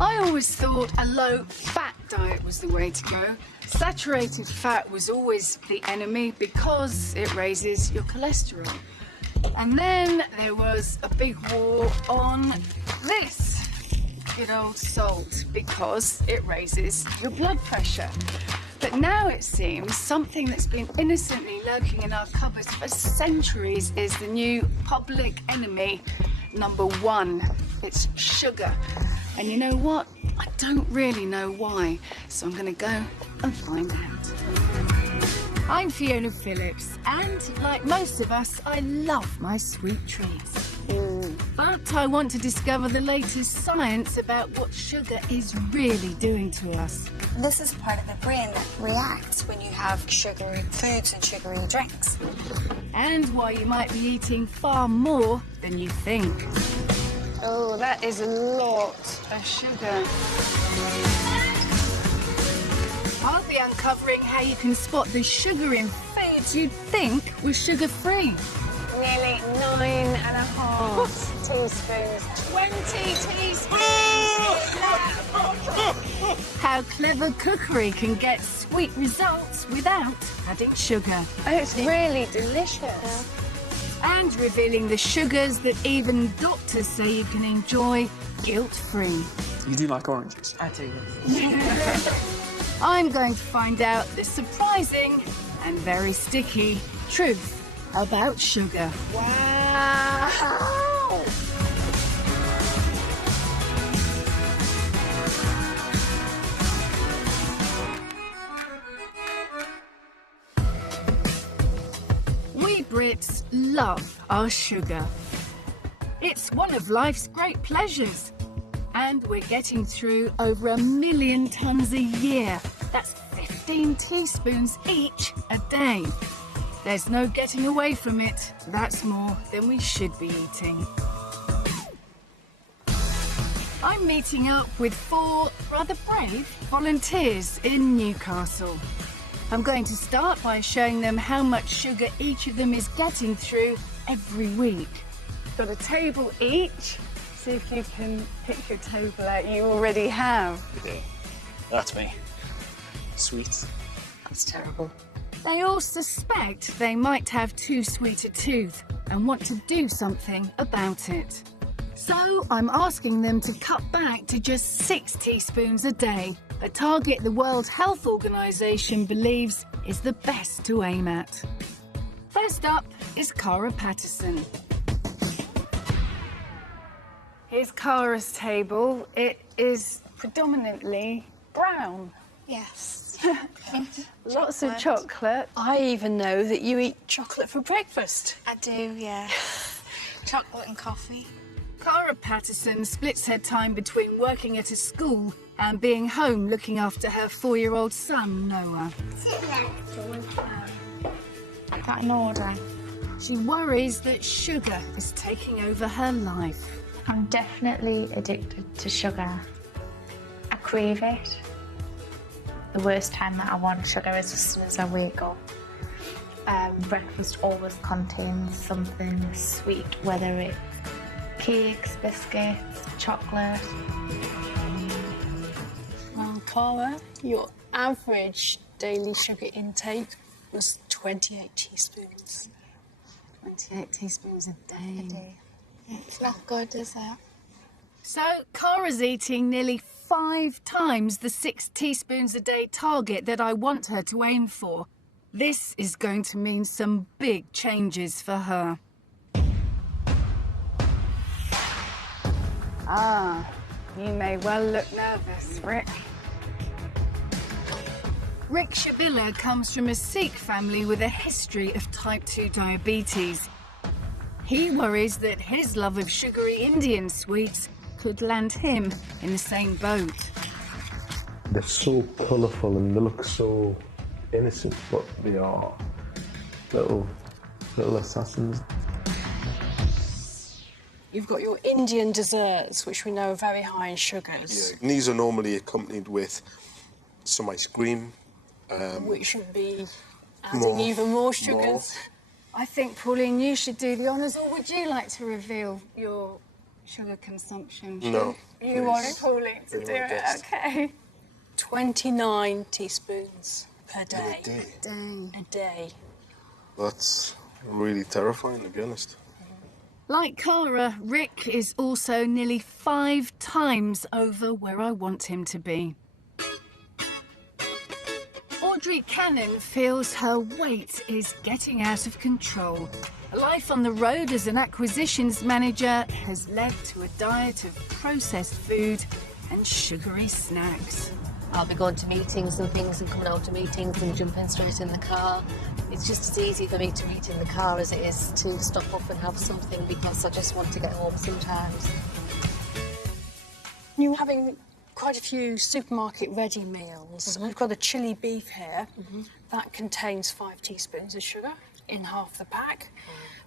I always thought a low-fat diet was the way to go. Saturated fat was always the enemy because it raises your cholesterol. And then there was a big war on this, good old salt, because it raises your blood pressure. But now it seems something that's been innocently lurking in our cupboards for centuries is the new public enemy #1. It's sugar. And you know what? I don't really know why, so I'm going to go and find out. I'm Fiona Phillips, and like most of us, I love my sweet treats. But I want to discover the latest science about what sugar is really doing to us. This is part of the brain that reacts when you have sugary foods and sugary drinks. And why you might be eating far more than you think. Oh, that is a lot of sugar. I'll be uncovering how you can spot the sugar in foods you'd think were sugar-free. Nearly 9.5 teaspoons. 20 teaspoons! How clever cookery can get sweet results without adding sugar. It's really delicious. And revealing the sugars that even doctors say you can enjoy guilt-free. You do like oranges? I do. I'm going to find out the surprising and very sticky truth about sugar. Wow! We Brits love our sugar. It's one of life's great pleasures. And we're getting through over 1 million tonnes a year. That's 15 teaspoons each a day. There's no getting away from it. That's more than we should be eating. I'm meeting up with 4 rather brave volunteers in Newcastle. I'm going to start by showing them how much sugar each of them is getting through every week. Got a table each. See if you can pick your table out. You already have. Yeah, that's me. Sweet. That's terrible. They all suspect they might have too sweet a tooth and want to do something about it. So I'm asking them to cut back to just 6 teaspoons a day, a target the World Health Organization believes is the best to aim at. First up is Cara Patterson. Here's Cara's table. It is predominantly brown. Yes. Lots of chocolate. I even know that you eat chocolate for breakfast. I do, yeah. Chocolate and coffee. Cara Patterson splits her time between working at a school and being home looking after her 4-year-old son, Noah. Got an order. She worries that sugar is taking over her life. I'm definitely addicted to sugar. I crave it. The worst time that I want sugar is as soon as I wake up. Breakfast always contains something sweet, whether it's cakes, biscuits, chocolate. Well, Cara, your average daily sugar intake was 28 teaspoons. 28 teaspoons a day. It's not good, is it? So Cara's eating nearly 5 times the 6 teaspoons a day target that I want her to aim for. This is going to mean some big changes for her. Ah, you may well look nervous, Rick. Rick Shabilla comes from a Sikh family with a history of type 2 diabetes. He worries that his love of sugary Indian sweets could land him in the same boat. They're so colourful and they look so innocent, but they are little assassins. You've got your Indian desserts, which we know are very high in sugars. Yeah, and these are normally accompanied with some ice cream. Which would be adding even more sugars. I think, Pauline, you should do the honours, or would you like to reveal your sugar consumption? No. You want Pauline to do it? Best. Okay. 29 teaspoons per day. Day. Dang. A day. That's really terrifying, to be honest. Like Cara, Rick is also nearly 5 times over where I want him to be. Audrey Cannon feels her weight is getting out of control. Life on the road as an acquisitions manager has led to a diet of processed food and sugary snacks. I'll be going to meetings and things and coming out to meetings and jumping straight in the car. It's just as easy for me to eat in the car as it is to stop off and have something because I just want to get home sometimes. You're having quite a few supermarket ready meals. We've got a chili beef here. That contains 5 teaspoons of sugar in half the pack,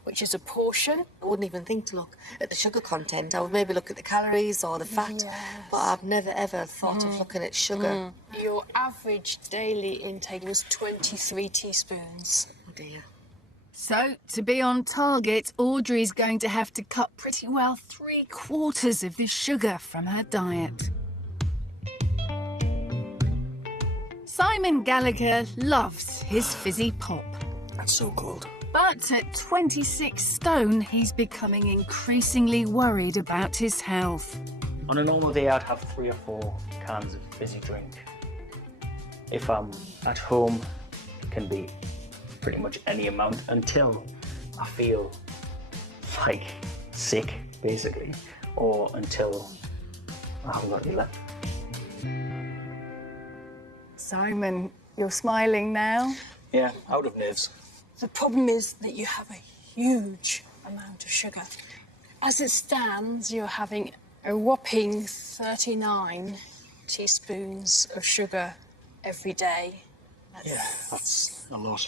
which is a portion. I wouldn't even think to look at the sugar content. I would maybe look at the calories or the fat, but I've never ever thought of looking at sugar. Your average daily intake was 23 teaspoons. Oh dear. So, to be on target, Audrey's going to have to cut pretty well 3/4 of the sugar from her diet. Simon Gallagher loves his fizzy pop. That's so cold. But at 26 stone, he's becoming increasingly worried about his health. On a normal day, I'd have 3 or 4 cans of fizzy drink. If I'm at home, it can be pretty much any amount until I feel like sick, basically, or until I haven't got any left. Simon, you're smiling now? Yeah, out of nerves. The problem is that you have a huge amount of sugar. As it stands, you're having a whopping 39 teaspoons of sugar every day. Yeah, that's a lot.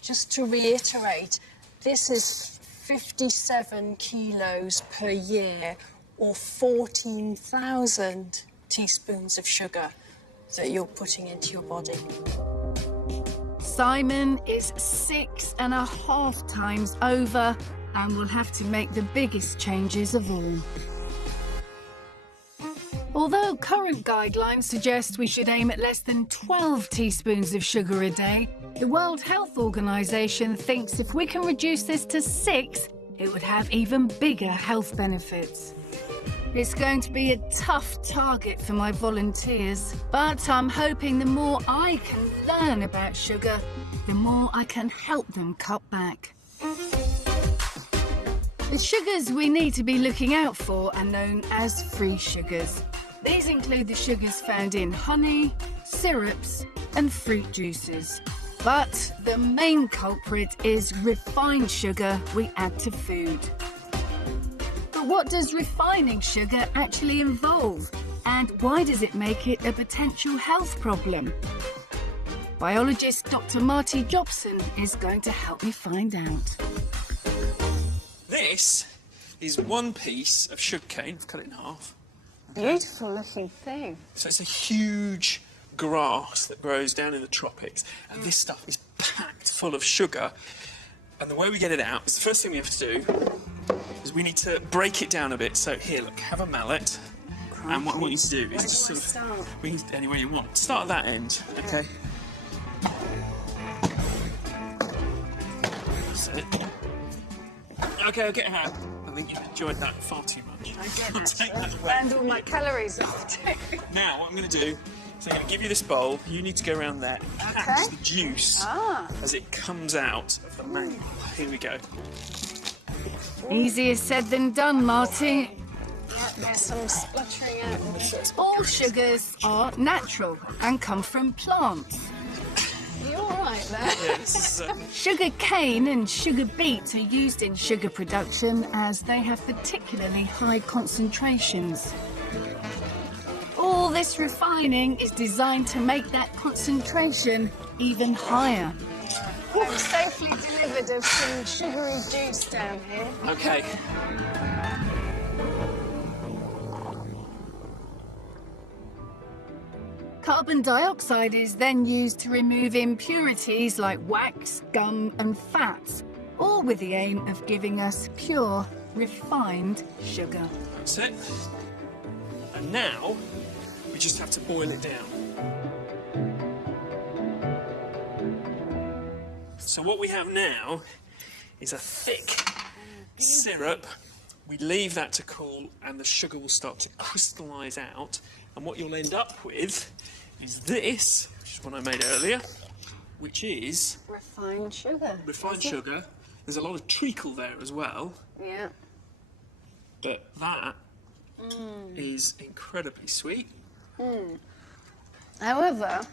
Just to reiterate, this is 57 kilos per year, or 14,000 teaspoons of sugar that you're putting into your body. Simon is 6.5 times over and will have to make the biggest changes of all. Although current guidelines suggest we should aim at less than 12 teaspoons of sugar a day, the World Health Organization thinks if we can reduce this to 6, it would have even bigger health benefits. It's going to be a tough target for my volunteers, but I'm hoping the more I can learn about sugar, the more I can help them cut back. The sugars we need to be looking out for are known as free sugars. These include the sugars found in honey, syrups, and fruit juices. But the main culprit is refined sugar we add to food. But what does refining sugar actually involve? And why does it make it a potential health problem? Biologist Dr. Marty Jobson is going to help me find out. This is one piece of sugarcane. I've cut it in half. Beautiful looking thing. So it's a huge grass that grows down in the tropics, and this stuff is packed full of sugar. And the way we get it out is the first thing we have to do is we need to break it down a bit. So here, look, have a mallet. And what I want you to do is just sort of anywhere you want. Start at that end, okay? That's it. Okay, I'll get it out. I think you've enjoyed that far too much. I get I'll it. take that away. And all my calories off too. Now, what I'm going to do is I'm going to give you this bowl. You need to go around there and catch the juice as it comes out of the mango. Here we go. Easier said than done, Marty. There's some spluttering out. All sugars are natural and come from plants. Are you all right there? Yeah, this is, Sugar cane and sugar beet are used in sugar production as they have particularly high concentrations. All this refining is designed to make that concentration even higher. I'm safely delivered of some sugary juice down here. okay. Carbon dioxide is then used to remove impurities like wax, gum and fats, all with the aim of giving us pure, refined sugar. That's it. And now we just have to boil it down. So what we have now is a thick syrup. We leave that to cool and the sugar will start to crystallise out. And what you'll end up with is this, which is what I made earlier, which is Refined sugar. refined sugar. There's a lot of treacle there as well, Yeah. but that is incredibly sweet. However,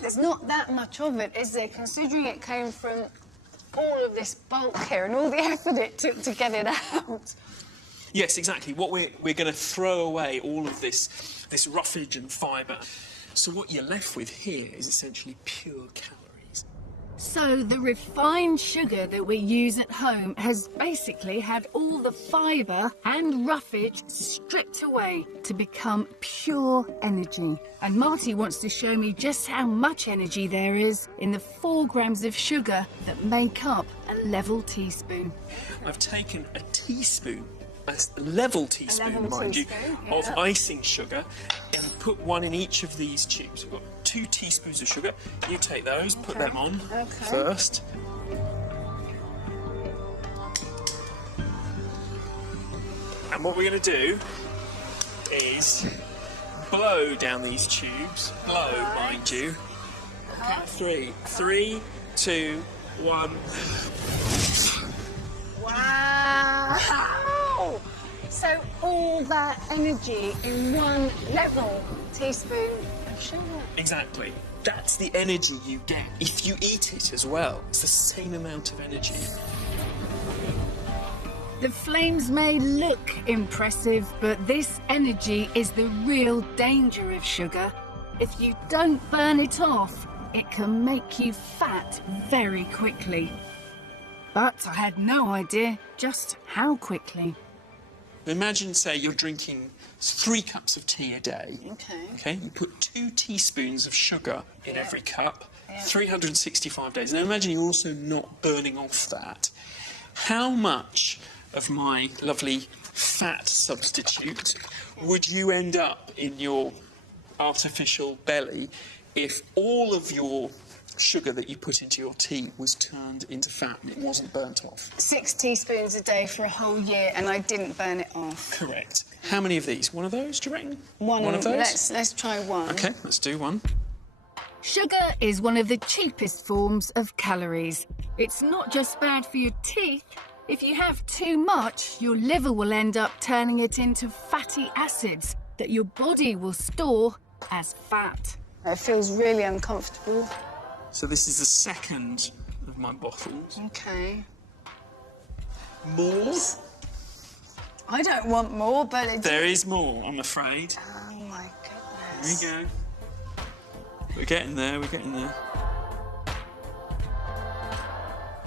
there's not that much of it, is there? Considering it came from all of this bulk here and all the effort it took to get it out. Yes, exactly. What we're going to throw away all of this roughage and fibre. So what you're left with here is essentially pure calories. So the refined sugar that we use at home has basically had all the fibre and roughage stripped away to become pure energy. And Marty wants to show me just how much energy there is in the 4 grams of sugar that make up a level teaspoon. I've taken a teaspoon, a level teaspoon, mind you, of icing sugar and put one in each of these tubes. We've got 2 teaspoons of sugar. You take those, put them on first. And what we're going to do is blow down these tubes. Blow, mind you. Count of 3. 3, 2, 1. Wow! So all that energy in one level teaspoon of sugar. Exactly. That's the energy you get if you eat it as well. It's the same amount of energy. The flames may look impressive, but this energy is the real danger of sugar. If you don't burn it off, it can make you fat very quickly. But I had no idea just how quickly. Imagine, say, you're drinking 3 cups of tea a day. Okay, you put 2 teaspoons of sugar in every cup, 365 days. Now imagine you're also not burning off that. How much of my lovely fat substitute would you end up in your artificial belly if all of your sugar that you put into your tea was turned into fat and it wasn't burnt off? 6 teaspoons a day for a whole year, and I didn't burn it off. Correct. How many of these? One of those, do you reckon? One of those? Let's try one. Okay, let's do one. Sugar is one of the cheapest forms of calories. It's not just bad for your teeth. If you have too much, your liver will end up turning it into fatty acids that your body will store as fat. It feels really uncomfortable. So this is the second of my bottles. Okay. More? I don't want more, but it's... There is more, I'm afraid. Oh my goodness. Here we go. We're getting there, we're getting there.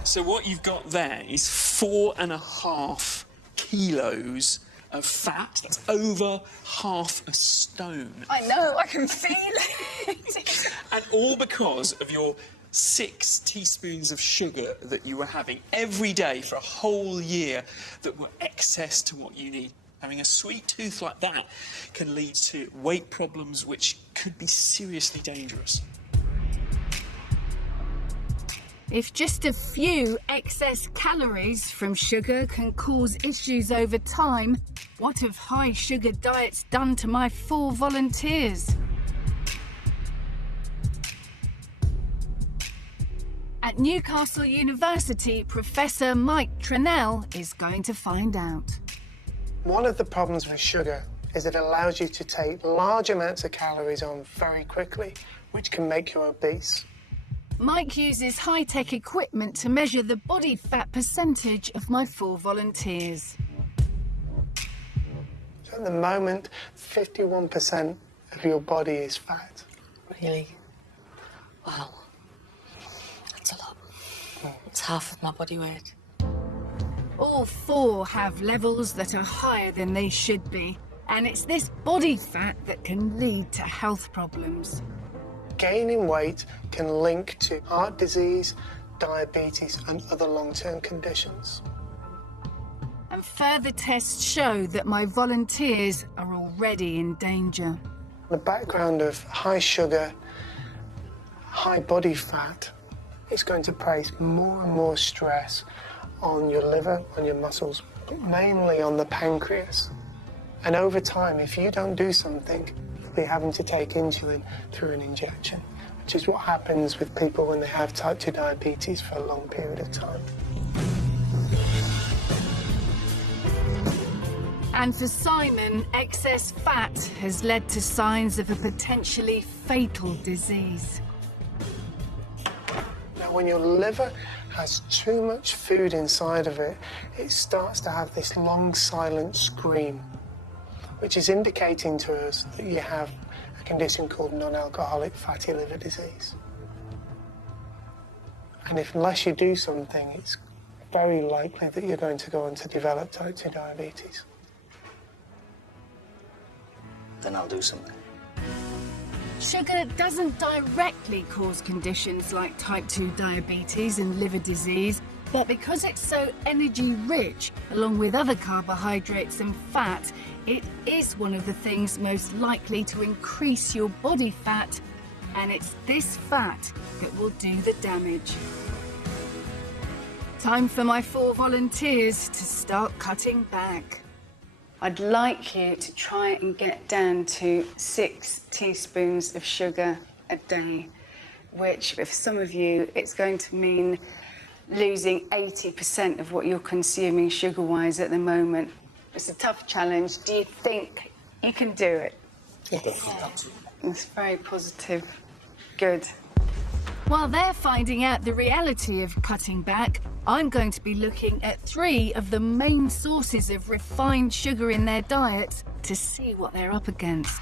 So what you've got there is 4.5 kilos of fat. That's over half a stone. I know, I can feel it. And all because of your 6 teaspoons of sugar that you were having every day for a whole year that were excess to what you need. Having a sweet tooth like that can lead to weight problems which could be seriously dangerous. If just a few excess calories from sugar can cause issues over time, what have high sugar diets done to my 4 volunteers? At Newcastle University, Professor Mike Trennell is going to find out. One of the problems with sugar is it allows you to take large amounts of calories on very quickly, which can make you obese. Mike uses high-tech equipment to measure the body fat percentage of my 4 volunteers. So at the moment, 51% of your body is fat. Really? Wow. That's a lot. It's half of my body weight. All 4 have levels that are higher than they should be, and it's this body fat that can lead to health problems. Gaining weight can link to heart disease, diabetes, and other long-term conditions. And further tests show that my volunteers are already in danger. The background of high sugar, high body fat is going to place more and more stress on your liver, on your muscles, but mainly on the pancreas. And over time, if you don't do something, you'll be having to take insulin through an injection, which is what happens with people when they have type 2 diabetes for a long period of time. And for Simon, excess fat has led to signs of a potentially fatal disease. Now, when your liver has too much food inside of it, it starts to have this long, silent scream, which is indicating to us that you have a condition called non-alcoholic fatty liver disease. And unless you do something, it's very likely that you're going to go on to develop type 2 diabetes. Then I'll do something. Sugar doesn't directly cause conditions like type 2 diabetes and liver disease, but because it's so energy rich, along with other carbohydrates and fat, it is one of the things most likely to increase your body fat, and it's this fat that will do the damage. Time for my 4 volunteers to start cutting back. I'd like you to try and get down to 6 teaspoons of sugar a day, which for some of you, it's going to mean losing 80% of what you're consuming sugar-wise at the moment. It's a tough challenge. Do you think you can do it? Yes. That's very positive. Good. While they're finding out the reality of cutting back, I'm going to be looking at 3 of the main sources of refined sugar in their diets to see what they're up against.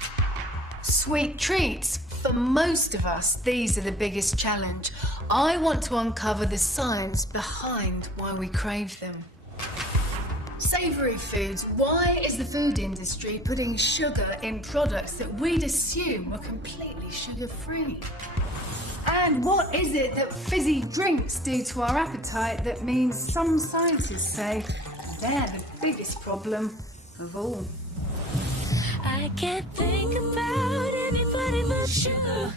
Sweet treats. For most of us, these are the biggest challenge. I want to uncover the science behind why we crave them. Savoury foods. Why is the food industry putting sugar in products that we'd assume were completely sugar-free? And what is it that fizzy drinks do to our appetite that means some scientists say they're the biggest problem of all? I can't think about anybody but sugar.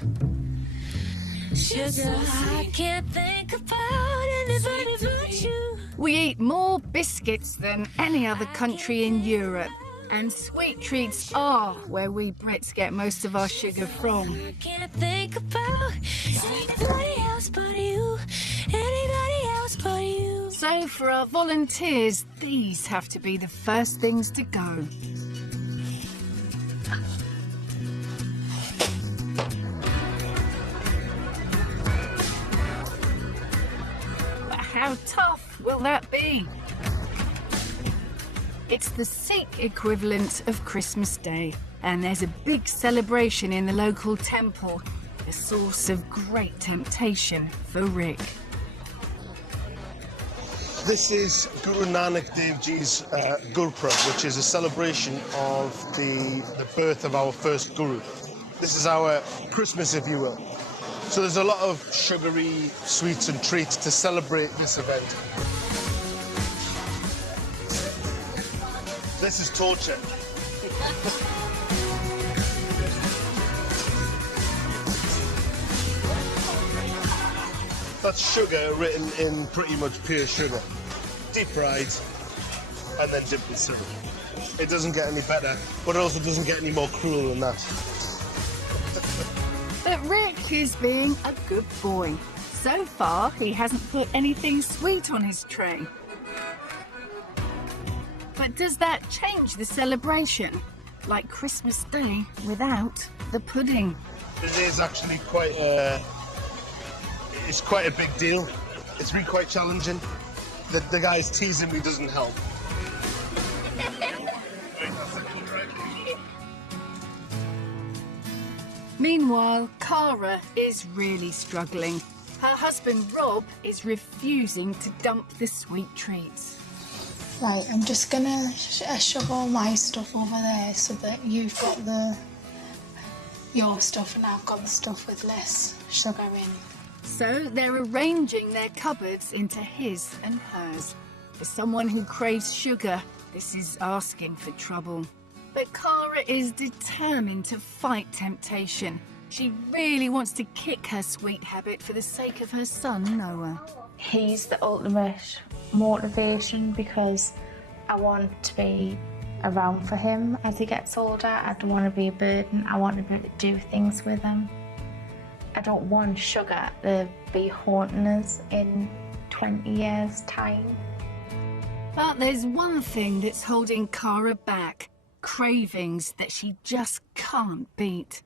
Sugar, I can't think about anybody but you. We eat more biscuits than any other country in Europe, and sweet treats are where we Brits get most of our sugar from. I can't think about anybody else but you. Anybody else but you. So for our volunteers, these have to be the first things to go. But how tough will that be? It's the Sikh equivalent of Christmas Day, and there's a big celebration in the local temple, a source of great temptation for Rick. This is Guru Nanak Dev Ji's Gurpurab, which is a celebration of the birth of our first Guru. This is our Christmas, if you will. So there's a lot of sugary sweets and treats to celebrate this event. This is torture. That's sugar written in pretty much pure sugar. Deep fried and then dipped in syrup. It doesn't get any better, but it also doesn't get any more cruel than that. But Rick is being a good boy. So far, he hasn't put anything sweet on his tray. But does that change the celebration? Like Christmas Day without the pudding? It is actually quite it's quite a big deal. It's been quite challenging. The guy's teasing me doesn't help. Meanwhile, Cara is really struggling. Her husband Rob is refusing to dump the sweet treats. Right, I'm just gonna shove all my stuff over there so that you've got your stuff and I've got the stuff with less sugar in. So they're arranging their cupboards into his and hers. For someone who craves sugar, this is asking for trouble. But Cara is determined to fight temptation. She really wants to kick her sweet habit for the sake of her son, Noah. He's the ultimate motivation because I want to be around for him as he gets older. I don't want to be a burden. I want to be able to do things with him. I don't want sugar to be haunting us in 20 years' time. But there's one thing that's holding Cara back. Cravings that she just can't beat.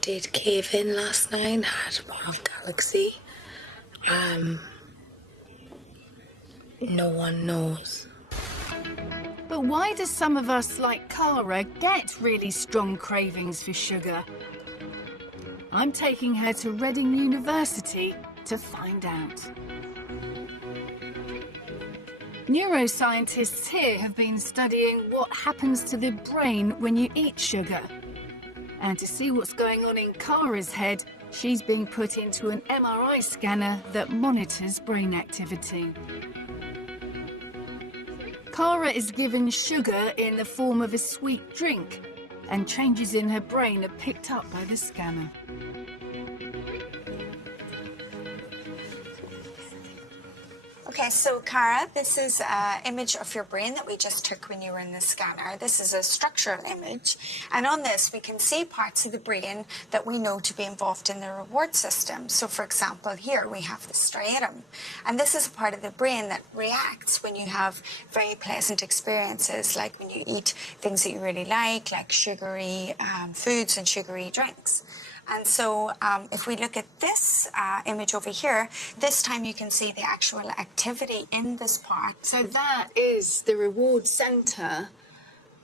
Did cave in last night and had one of Galaxy. No one knows. But why do some of us like Cara get really strong cravings for sugar? I'm taking her to Reading University to find out. Neuroscientists here have been studying what happens to the brain when you eat sugar. And to see what's going on in Cara's head, she's being put into an MRI scanner that monitors brain activity. Cara is given sugar in the form of a sweet drink, and changes in her brain are picked up by the scanner. Okay, so Cara, this is an image of your brain that we just took when you were in the scanner. This is a structural image, and on this we can see parts of the brain that we know to be involved in the reward system. So for example, here we have the striatum, and this is a part of the brain that reacts when you have very pleasant experiences, like when you eat things that you really like sugary foods and sugary drinks. And so if we look at this image over here, this time you can see the actual activity in this part. So that is the reward centre,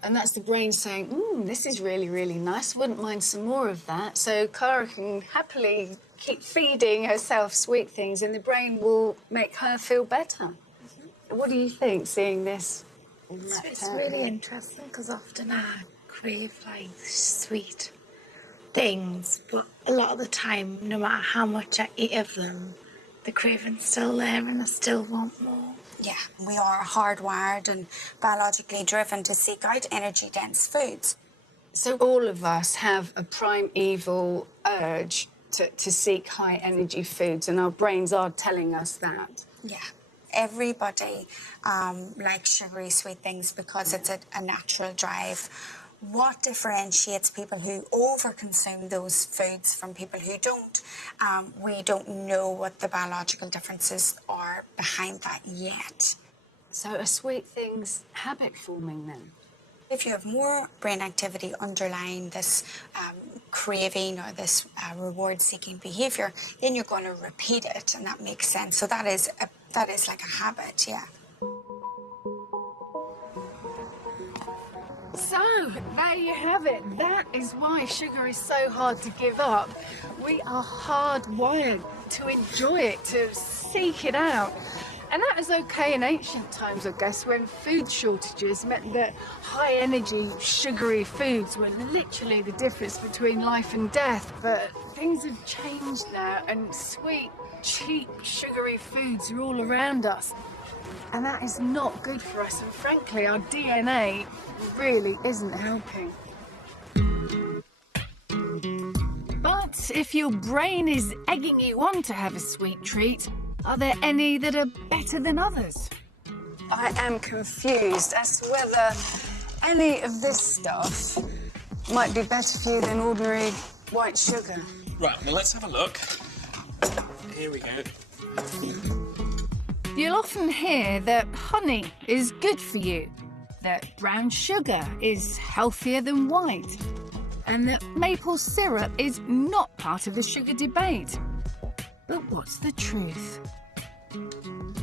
and that's the brain saying, this is really, really nice, wouldn't mind some more of that. So Cara can happily keep feeding herself sweet things, and the brain will make her feel better. Mm-hmm. What do you think, seeing this? It's really interesting because often I crave sweet things, but a lot of the time, no matter how much I eat of them, the craving's still there and I still want more. Yeah, we are hardwired and biologically driven to seek out energy-dense foods. So all of us have a primeval urge to seek high-energy foods, and our brains are telling us that. Yeah. Everybody likes sugary sweet things because it's a natural drive. What differentiates people who overconsume those foods from people who don't? We don't know what the biological differences are behind that yet. So are sweet things habit forming then? If you have more brain activity underlying this craving or this reward-seeking behaviour, then you're going to repeat it, and that makes sense. So that is like a habit, yeah. So, there you have it. That is why sugar is so hard to give up. We are hardwired to enjoy it, to seek it out. And that was okay in ancient times, I guess, when food shortages meant that high-energy, sugary foods were literally the difference between life and death. But things have changed now, and sweet, cheap, sugary foods are all around us. And that is not good for us, and frankly, our DNA really isn't helping. But if your brain is egging you on to have a sweet treat, are there any that are better than others? I am confused as to whether any of this stuff might be better for you than ordinary white sugar. Right, well, let's have a look. Here we go. You'll often hear that honey is good for you, that brown sugar is healthier than white, and that maple syrup is not part of the sugar debate. But what's the truth?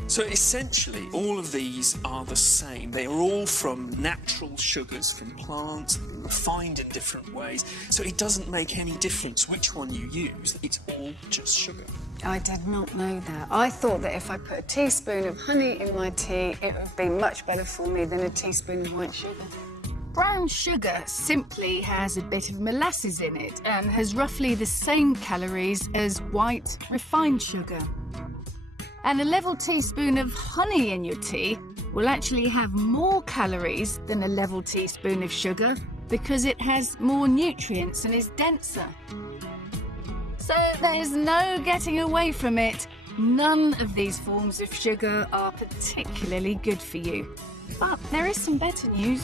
So essentially, all of these are the same. They are all from natural sugars from plants, refined in different ways. So it doesn't make any difference which one you use. It's all just sugar. I did not know that. I thought that if I put a teaspoon of honey in my tea, it would be much better for me than a teaspoon of white sugar. Brown sugar simply has a bit of molasses in it and has roughly the same calories as white refined sugar. And a level teaspoon of honey in your tea will actually have more calories than a level teaspoon of sugar because it has more nutrients and is denser. So there's no getting away from it. None of these forms of sugar are particularly good for you. But there is some better news.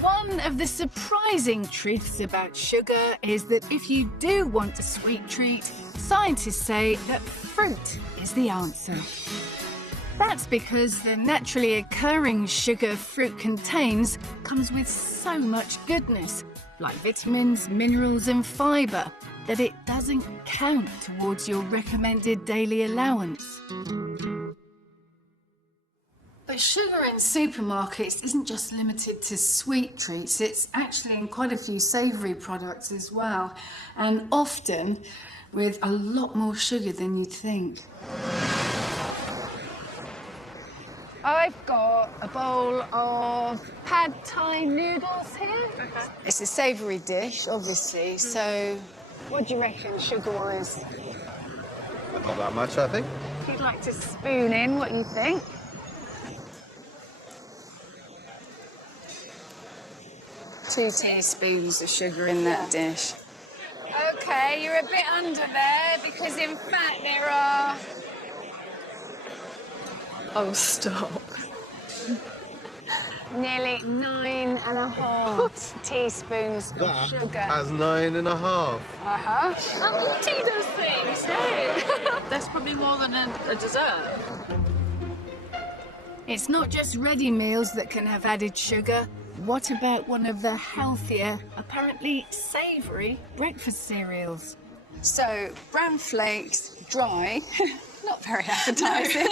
One of the surprising truths about sugar is that if you do want a sweet treat, scientists say that fruit is the answer. That's because the naturally occurring sugar fruit contains comes with so much goodness, like vitamins, minerals and fibre, that it doesn't count towards your recommended daily allowance. But sugar in supermarkets isn't just limited to sweet treats, it's actually in quite a few savoury products as well, and often with a lot more sugar than you'd think. I've got a bowl of pad thai noodles here. It's a savoury dish, obviously, so what do you reckon, sugar-wise? Not that much, I think. If you'd like to spoon in, what do you think? Two teaspoons of sugar in that dish. Okay, you're a bit under there because in fact there are... Oh, stop. Nearly 9.5 teaspoons of sugar. As 9.5. Uh-huh. Oh, tea does things, hey? That's probably more than a dessert. It's not just ready meals that can have added sugar. What about one of the healthier, apparently savoury breakfast cereals? So, bran flakes, dry, not very appetising,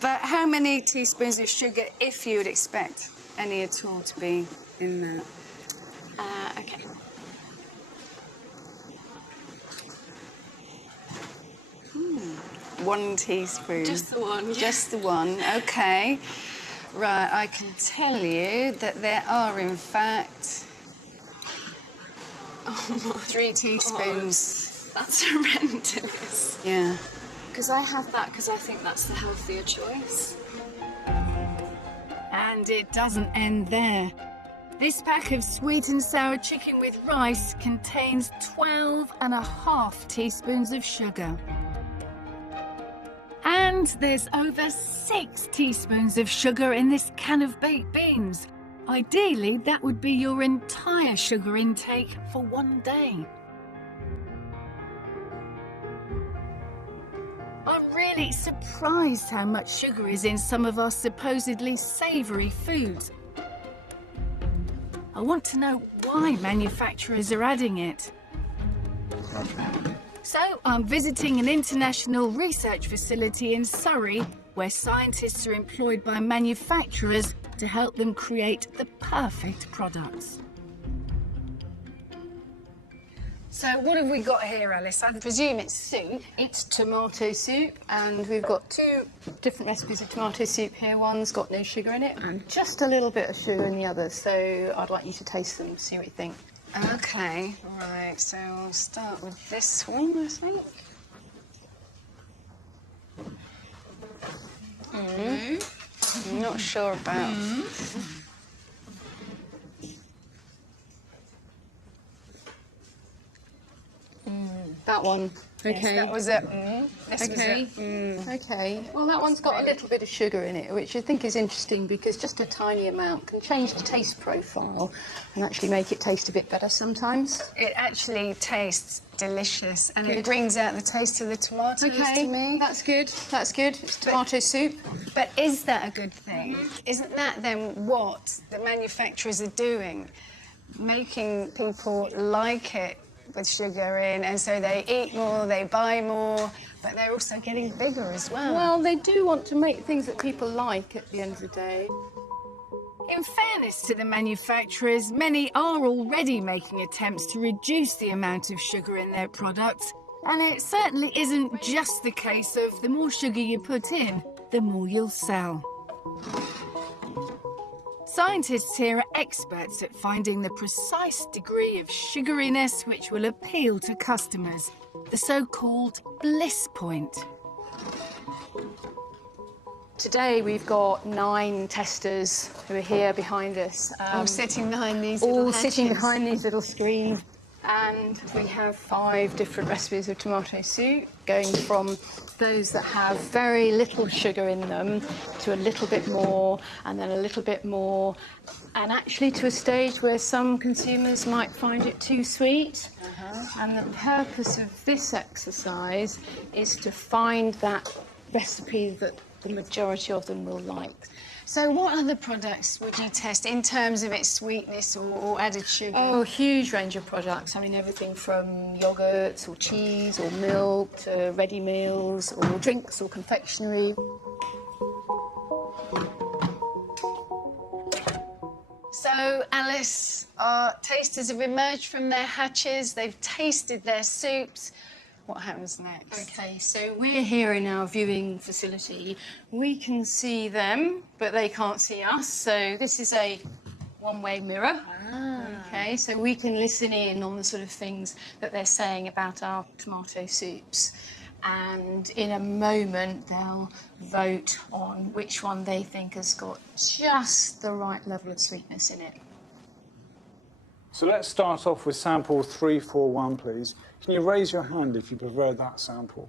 but how many teaspoons of sugar, if you would expect any at all to be in there? Okay. One teaspoon. Just the one, yeah. Just the one, okay. Right, I can tell you that there are, in fact, 3 teaspoons. Oh, that's horrendous. Yeah. Because I have that because I think that's the healthier choice. And it doesn't end there. This pack of sweet and sour chicken with rice contains 12.5 teaspoons of sugar. And there's over 6 teaspoons of sugar in this can of baked beans. Ideally, that would be your entire sugar intake for one day. I'm really surprised how much sugar is in some of our supposedly savoury foods. I want to know why manufacturers are adding it. So I'm visiting an international research facility in Surrey where scientists are employed by manufacturers to help them create the perfect products. So what have we got here, Alice? I presume it's soup. It's tomato soup, and we've got 2 different recipes of tomato soup here. One's got no sugar in it, and just a little bit of sugar in the other. So I'd like you to taste them, see what you think. Okay, right, so we'll start with this one, I think. I'm not sure about... That one. Okay. Yes, that was it. This Okay. was it. Okay. Well, that one's got a little bit of sugar in it, which I think is interesting because just a tiny amount can change the taste profile and actually make it taste a bit better sometimes. It actually tastes delicious and it brings out the taste of the tomatoes to me. That's good. That's good. It's tomato soup. But is that a good thing? Isn't that then what the manufacturers are doing? Making people like it with sugar in, and so they eat more, they buy more, but they're also getting bigger as well. Well, they do want to make things that people like at the end of the day. In fairness to the manufacturers, many are already making attempts to reduce the amount of sugar in their products, and it certainly isn't just the case of the more sugar you put in, the more you'll sell. Scientists here are experts at finding the precise degree of sugariness which will appeal to customers, the so-called bliss point. Today we've got 9 testers who are here behind us. All sitting behind these all little sitting hatches. behind these little screens. And we have 5 different recipes of tomato soup, going from those that have very little sugar in them to a little bit more, and then a little bit more, and actually to a stage where some consumers might find it too sweet. And the purpose of this exercise is to find that recipe that the majority of them will like. So what other products would you test in terms of its sweetness or added sugar? Oh, a huge range of products. I mean, everything from yogurts or cheese or milk to ready meals or drinks or confectionery. So, Alice, our tasters have emerged from their hatches, they've tasted their soups. What happens next? Okay, so we're here in our viewing facility. We can see them, but they can't see us. So this is a one-way mirror. Okay, so we can listen in on the sort of things that they're saying about our tomato soups. And in a moment, they'll vote on which one they think has got just the right level of sweetness in it. So let's start off with sample 341, please. Can you raise your hand if you prefer that sample?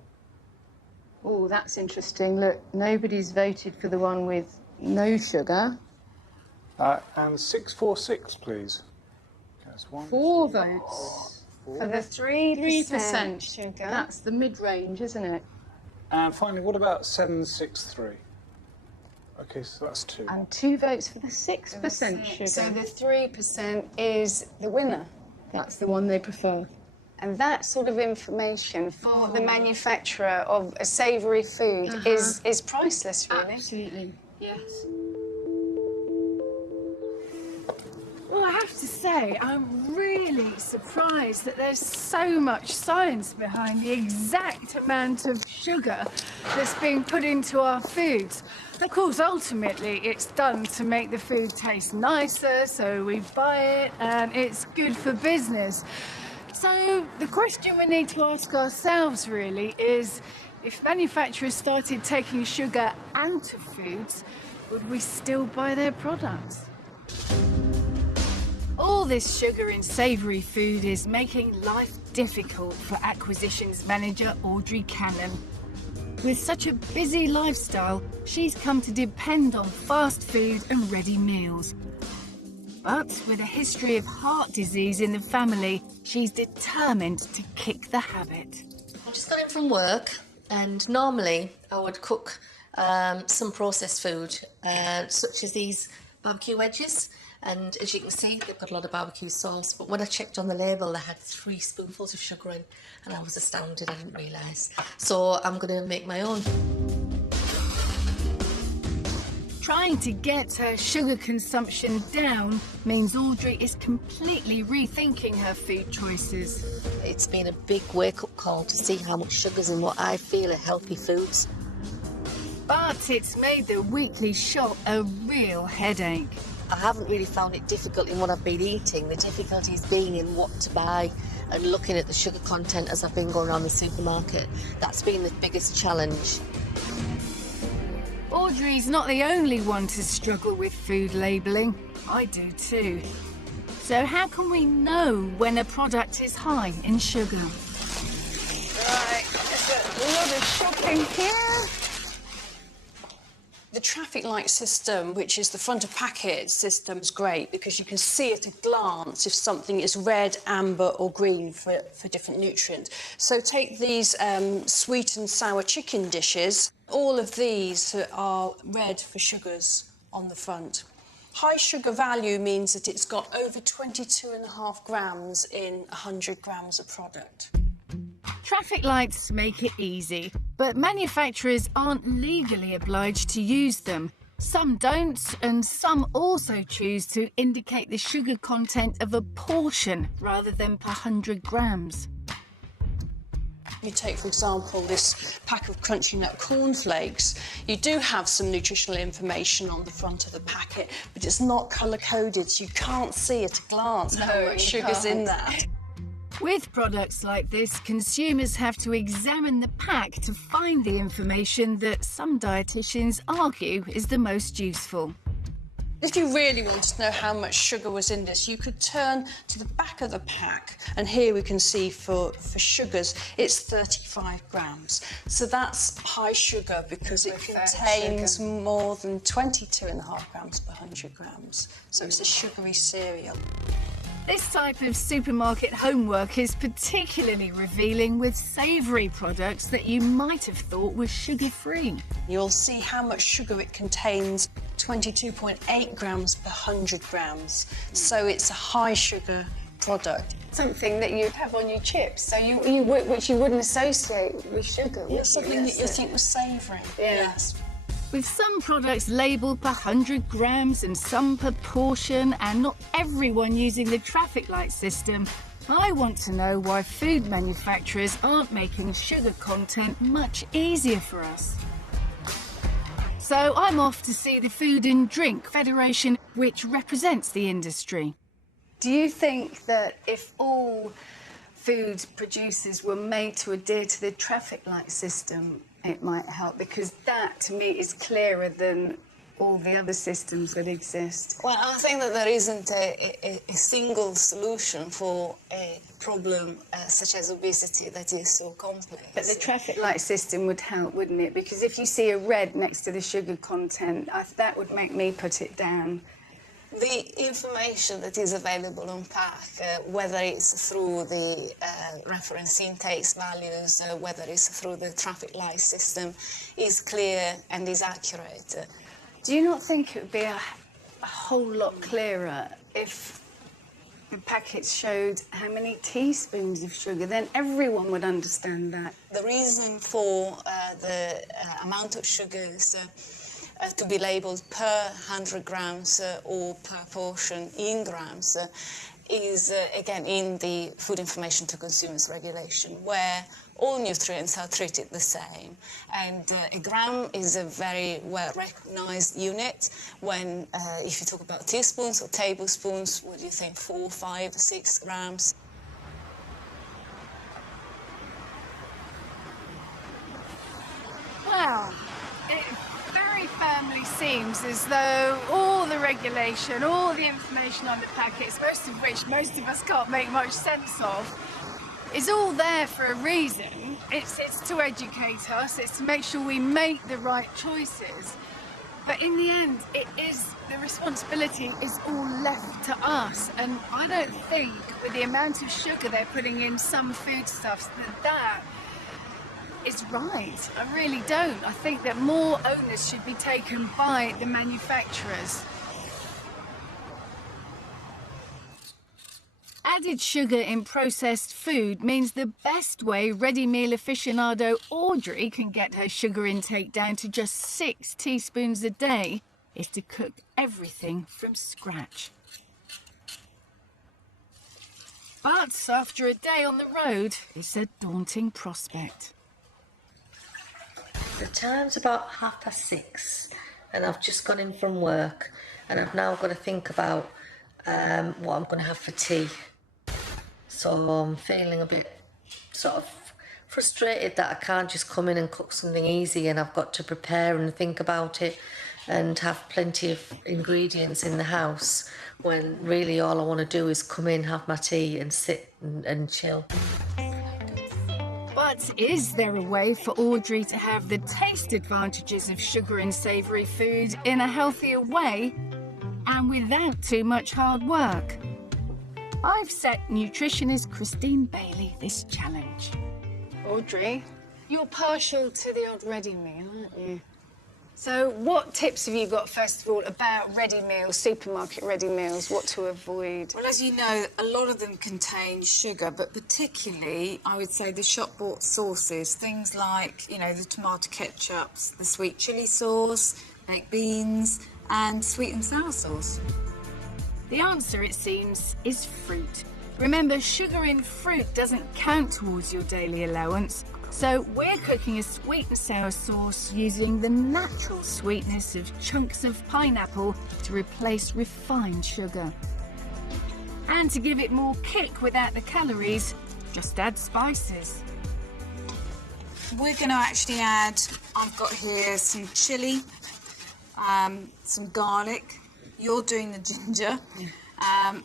Oh, that's interesting. Look, nobody's voted for the one with no sugar. And 646, please. Okay, that's 4 votes. For the 3% sugar. That's the mid-range, isn't it? And finally, what about 763? Okay, so that's 2. And 2 votes for the 6% sugar. So the 3% is the winner. That's the one they prefer. And that sort of information for the manufacturer of a savoury food is priceless, really. Absolutely, yes. Well, I have to say, I'm really surprised that there's so much science behind the exact amount of sugar that's being put into our foods. Of course, ultimately, it's done to make the food taste nicer, so we buy it, and it's good for business. So the question we need to ask ourselves, really, is if manufacturers started taking sugar out of foods, would we still buy their products? All this sugar in savoury food is making life difficult for acquisitions manager Audrey Cannon. With such a busy lifestyle, she's come to depend on fast food and ready meals. But with a history of heart disease in the family, she's determined to kick the habit. I just got in from work, and normally I would cook some processed food, such as these barbecue wedges. And as you can see, they've got a lot of barbecue sauce. But when I checked on the label, they had 3 spoonfuls of sugar in, and I was astounded. I didn't realise. So I'm going to make my own. Trying to get her sugar consumption down means Audrey is completely rethinking her food choices. It's been a big wake-up call to see how much sugar's in what I feel are healthy foods. But it's made the weekly shop a real headache. I haven't really found it difficult in what I've been eating. The difficulty is being in what to buy and looking at the sugar content as I've been going around the supermarket. That's been the biggest challenge. Audrey's not the only one to struggle with food labelling. I do too. So how can we know when a product is high in sugar? Right, there's a lot of shopping here. The traffic light system, which is the front of packet system, is great because you can see at a glance if something is red, amber or green for different nutrients. So take these sweet and sour chicken dishes. All of these are red for sugars on the front. High sugar value means that it's got over 22.5 grams in 100 grams of product. Traffic lights make it easy, but manufacturers aren't legally obliged to use them. Some don't, and some also choose to indicate the sugar content of a portion rather than per 100 grams. You take, for example, this pack of crunchy nut cornflakes. You do have some nutritional information on the front of the packet, but it's not colour-coded, so you can't see at a glance how much sugar's in that. With products like this, consumers have to examine the pack to find the information that some dietitians argue is the most useful. If you really wanted to know how much sugar was in this, you could turn to the back of the pack, and here we can see for sugars, it's 35 grams. So that's high sugar because it contains more than 22.5 grams per 100 grams. So it's a sugary cereal. This type of supermarket homework is particularly revealing with savoury products that you might have thought were sugar-free. You'll see how much sugar it contains, 22.8 grams per 100 grams. So it's a high sugar product. Something that you'd have on your chips, so which you wouldn't associate with sugar. Yeah, something that you think was savoury. Yes. With some products labelled per 100 grams and some per portion, and not everyone using the traffic light system, I want to know why food manufacturers aren't making sugar content much easier for us. So I'm off to see the Food and Drink Federation, which represents the industry. Do you think that if all food producers were made to adhere to the traffic light system, it might help? Because that, to me, is clearer than all the other systems that exist. Well, I think that there isn't a single solution for a problem such as obesity that is so complex. But the traffic light system would help, wouldn't it? Because if you see a red next to the sugar content, that would make me put it down. The information that is available on pack, whether it's through the reference intakes values, whether it's through the traffic light system, is clear and is accurate. Do you not think it would be a whole lot clearer if the packets showed how many teaspoons of sugar? Then everyone would understand that. The reason for the amount of sugars to be labelled per 100 grams or per portion in grams is, again, in the Food Information to Consumers Regulation, where all nutrients are treated the same. And a gram is a very well-recognised unit. When, if you talk about teaspoons or tablespoons, what do you think, 4, 5, 6 grams? Wow. It very firmly seems as though all the regulation, all the information on the packets, most of which most of us can't make much sense of, is all there for a reason. It's to educate us, it's to make sure we make the right choices. But in the end, the responsibility is all left to us. And I don't think with the amount of sugar they're putting in some foodstuffs that is right. I really don't. I think that more onus should be taken by the manufacturers. Added sugar in processed food means the best way ready meal aficionado Audrey can get her sugar intake down to just 6 teaspoons a day is to cook everything from scratch. But after a day on the road, it's a daunting prospect. The time's about 6:30 and I've just gone in from work and I've now got to think about what I'm going to have for tea. So I'm feeling a bit sort of frustrated that I can't just come in and cook something easy, and I've got to prepare and think about it and have plenty of ingredients in the house when really all I want to do is come in, have my tea and sit and chill. But is there a way for Audrey to have the taste advantages of sugar and savoury food in a healthier way and without too much hard work? I've set nutritionist Christine Bailey this challenge. Audrey, you're partial to the odd ready meal, aren't you? So what tips have you got, first of all, about ready meals, supermarket ready meals, what to avoid? Well, as you know, a lot of them contain sugar, but particularly, I would say, the shop-bought sauces, things like, you know, the tomato ketchups, the sweet chilli sauce, baked beans, and sweet and sour sauce. The answer, it seems, is fruit. Remember, sugar in fruit doesn't count towards your daily allowance So we're cooking a sweet and sour sauce using the natural sweetness of chunks of pineapple to replace refined sugar. And to give it more kick without the calories, just add spices. We're going to actually add, I've got here some chilli, some garlic. You're doing the ginger. I'm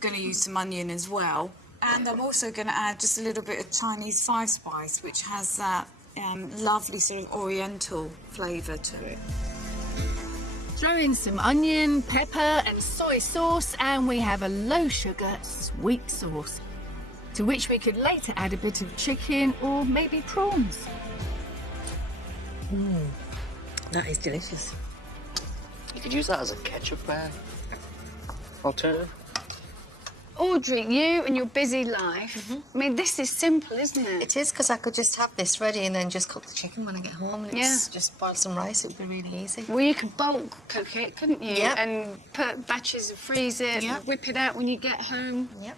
going to use some onion as well. And I'm also going to add just a little bit of Chinese five spice, which has that lovely sort of oriental flavour to it. Throw in some onion, pepper and soy sauce and we have a low sugar sweet sauce, to which we could later add a bit of chicken or maybe prawns. That is delicious. You could use that as a ketchup alternative. Audrey, you and your busy life, I mean, this is simple, isn't it? It is, because I could just have this ready and then just cook the chicken when I get home and it's Yeah. just boil some rice. It would be really easy. Well, you could bulk cook it, couldn't you? Yep. And put batches of freeze it, Yep. whip it out when you get home. Yep.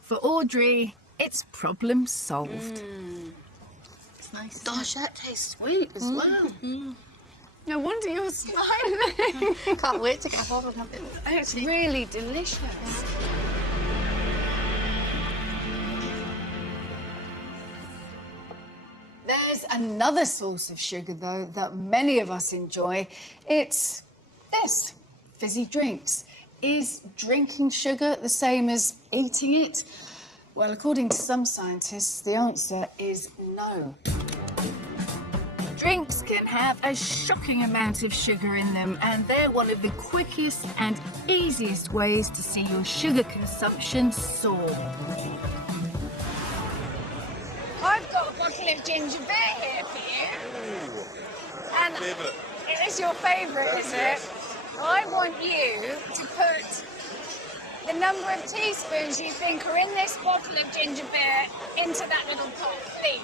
For Audrey, it's problem solved. It's nice. Gosh, that tastes sweet as well. No wonder you're smiling. Can't wait to get home and have it. It's really delicious. There's another source of sugar, though, that many of us enjoy. It's this, fizzy drinks. Is drinking sugar the same as eating it? Well, according to some scientists, the answer is no. Drinks can have a shocking amount of sugar in them, and they're one of the quickest and easiest ways to see your sugar consumption soar. I've got a bottle of ginger beer here for you. And it is your favourite, is it? I want you to put the number of teaspoons you think are in this bottle of ginger beer into that little pot, please.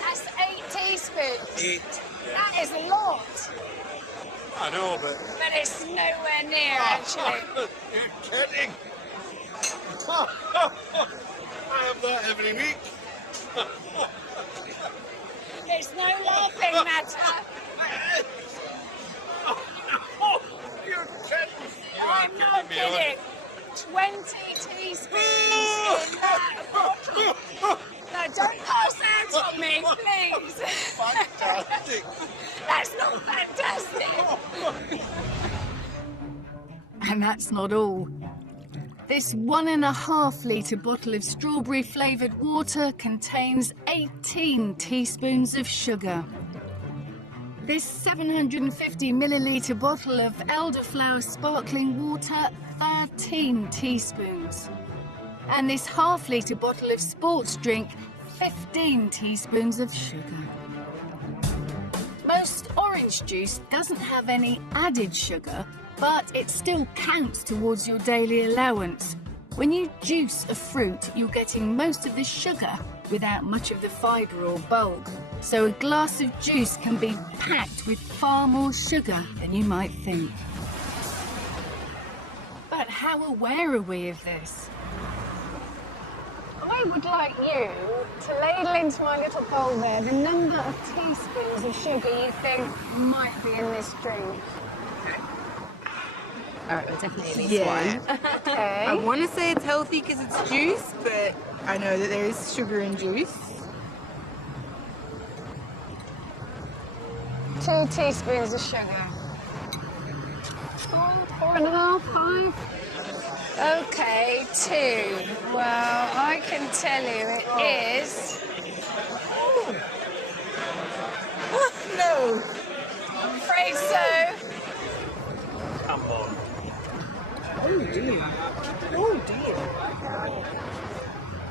That's 8 teaspoons. 8. That is a lot. I know, but... But it's nowhere near, actually. You're kidding. I have that every week. It's no laughing matter. You're kidding. I'm not kidding. 20 teaspoons in that bottle. No, don't pass out on me, please. Fantastic. That's not fantastic. And that's not all. This 1.5 litre bottle of strawberry-flavoured water contains 18 teaspoons of sugar. This 750 millilitre bottle of elderflower sparkling water, 13 teaspoons. And this half-litre bottle of sports drink, 15 teaspoons of sugar. Most orange juice doesn't have any added sugar, but it still counts towards your daily allowance. When you juice a fruit, you're getting most of the sugar without much of the fibre or bulk. So a glass of juice can be packed with far more sugar than you might think. But how aware are we of this? I would like you to ladle into my little bowl there the number of teaspoons of sugar you think might be in this drink. All right, we'll definitely at least one. Okay. I want to say it's healthy because it's juice, but I know that there is sugar in juice. 2 teaspoons of sugar. 4.5, 5. Okay, 2. Well, I can tell you it is. Oh, no. I'm afraid so. Come on. Oh dear. Oh dear.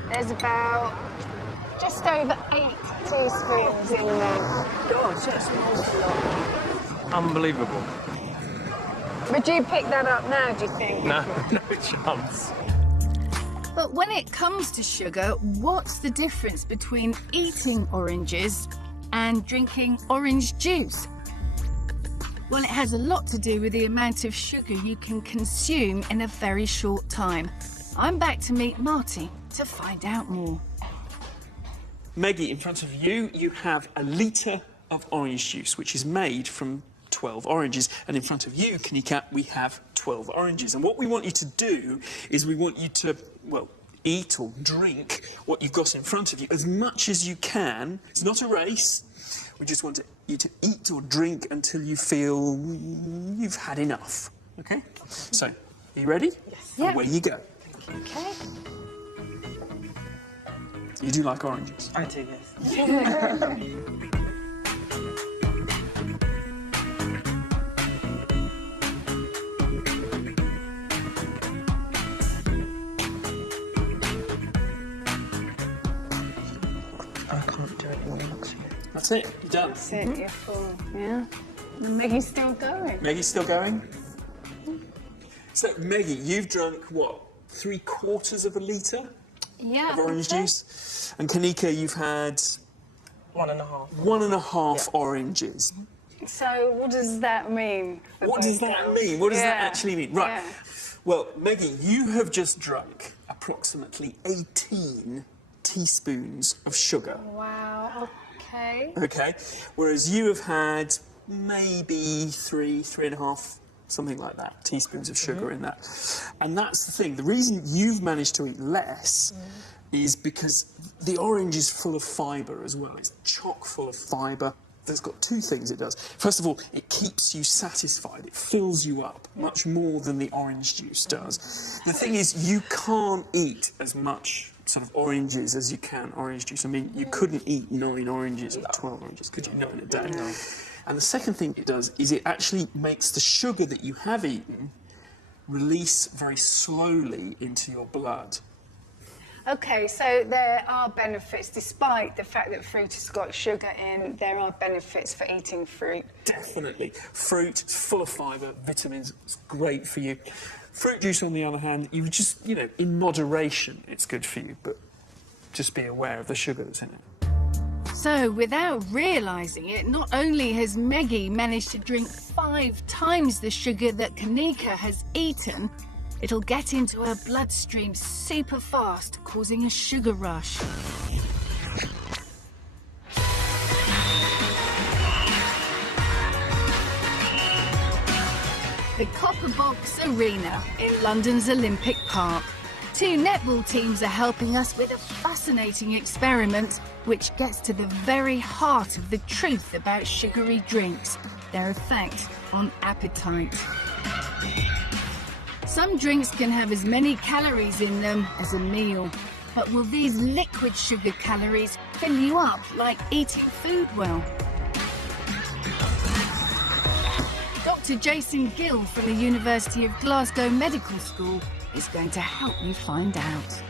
There's about just over 8 teaspoons in there. Gosh, that's an awful lot. Unbelievable. Would you pick that up now, do you think? No chance. But when it comes to sugar, what's the difference between eating oranges and drinking orange juice? Well, it has a lot to do with the amount of sugar you can consume in a very short time. I'm back to meet Marty to find out more. Maggie, in front of you, you have a litre of orange juice, which is made from 12 oranges. And in front of you, Kanika, we have 12 oranges. And what we want you to do is we want you to, well, eat or drink what you've got in front of you as much as you can. It's not a race. We just want you to eat or drink until you feel you've had enough. Okay? So, are you ready? Yes. Yeah. Away you go. Okay. You do like oranges? I do, yes. That's it, you're done. That's it, you're full, yeah. And Maggie's still going. Maggie's still going? So, Maggie, you've drunk, what, 3/4 of a litre of orange juice? And Kanika, you've had... 1.5. 1.5 oranges. So, what does that mean? What does that mean? What does that actually mean? Right. Yeah. Well, Maggie, you have just drunk approximately 18 teaspoons of sugar. Wow, okay. Okay. Whereas you have had maybe 3.5, something like that, teaspoons of sugar in that. And that's the thing. The reason you've managed to eat less is because the orange is full of fibre as well. It's chock full of fibre. That's got two things it does. First of all, it keeps you satisfied. It fills you up much more than the orange juice does. The thing is, you can't eat as much sort of oranges as you can orange juice. I mean, you couldn't eat 9 oranges or 12 oranges, could you? Not in a day. And the second thing it does is it actually makes the sugar that you have eaten release very slowly into your blood. Okay, so there are benefits, despite the fact that fruit has got sugar in, there are benefits for eating fruit. Definitely. Fruit, it's full of fibre, vitamins, it's great for you. Fruit juice, on the other hand, you just, you know, in moderation, it's good for you, but just be aware of the sugar that's in it. So, without realising it, not only has Maggie managed to drink 5 times the sugar that Kanika has eaten, it'll get into her bloodstream super fast, causing a sugar rush. The Copper Box Arena in London's Olympic Park. 2 netball teams are helping us with a fascinating experiment which gets to the very heart of the truth about sugary drinks, their effect on appetite. Some drinks can have as many calories in them as a meal, but will these liquid sugar calories fill you up like eating food well? Dr. Jason Gill from the University of Glasgow Medical School is going to help you find out.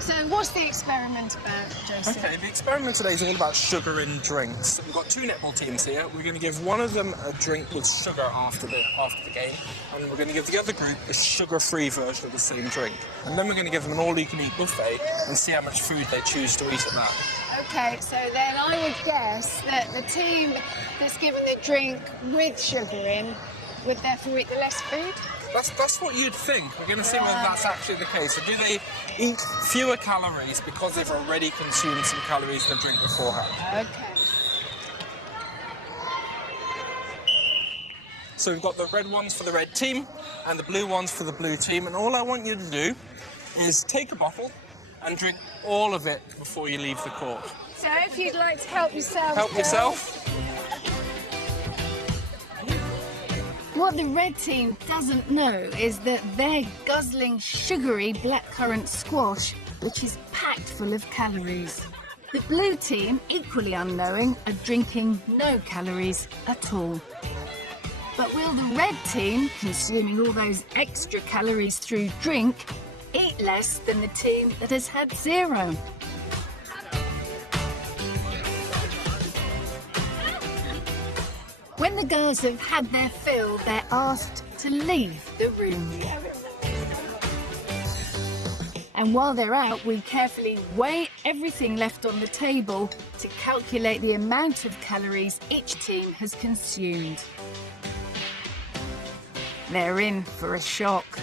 So what's the experiment about, Jason? Okay, the experiment today is all about sugar in drinks. We've got 2 netball teams here. We're going to give one of them a drink with sugar after the game, and we're going to give the other group a sugar-free version of the same drink. And then we're going to give them an all-you-can-eat buffet and see how much food they choose to eat at that. Okay, so then I would guess that the team that's given the drink with sugar in would therefore eat the less food? That's what you'd think. We're going to see whether that's actually the case. So do they eat fewer calories because they've already consumed some calories in the drink beforehand? Okay. So we've got the red ones for the red team and the blue ones for the blue team. And all I want you to do is take a bottle and drink all of it before you leave the court. So if you'd like to help yourself... Help yourself. What the red team doesn't know is that they're guzzling sugary blackcurrant squash, which is packed full of calories. The blue team, equally unknowing, are drinking no calories at all. But will the red team, consuming all those extra calories through drink, eat less than the team that has had 0? When the girls have had their fill, they're asked to leave the room. And while they're out, we carefully weigh everything left on the table to calculate the amount of calories each team has consumed. They're in for a shock.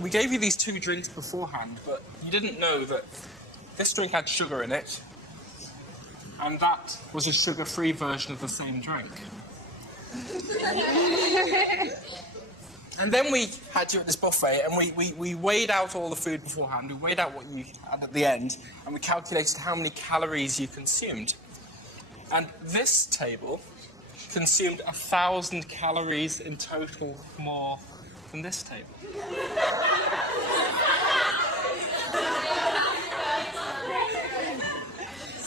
We gave you these 2 drinks beforehand, but you didn't know that this drink had sugar in it, and that was a sugar-free version of the same drink. And then we had you at this buffet, and we weighed out all the food beforehand, we weighed out what you had at the end, and we calculated how many calories you consumed. And this table consumed 1,000 calories in total more than this table.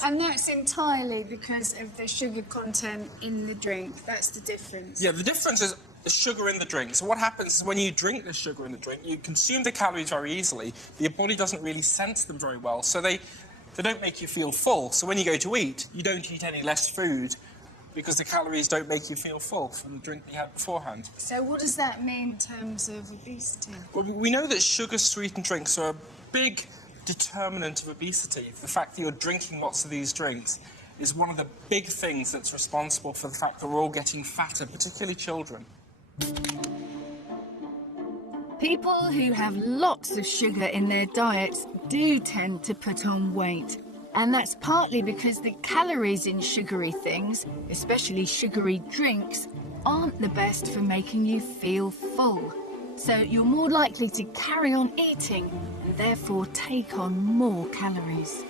And that's entirely because of the sugar content in the drink. That's the difference. Yeah, the difference is the sugar in the drink. So what happens is when you drink the sugar in the drink, you consume the calories very easily, but your body doesn't really sense them very well, so they don't make you feel full. So when you go to eat, you don't eat any less food because the calories don't make you feel full from the drink you had beforehand. So what does that mean in terms of obesity? Well, we know that sugar-sweetened drinks are a big determinant of obesity. The fact that you're drinking lots of these drinks is one of the big things that's responsible for the fact that we're all getting fatter, particularly children. People who have lots of sugar in their diets do tend to put on weight. And that's partly because the calories in sugary things, especially sugary drinks, aren't the best for making you feel full. So you're more likely to carry on eating and therefore take on more calories.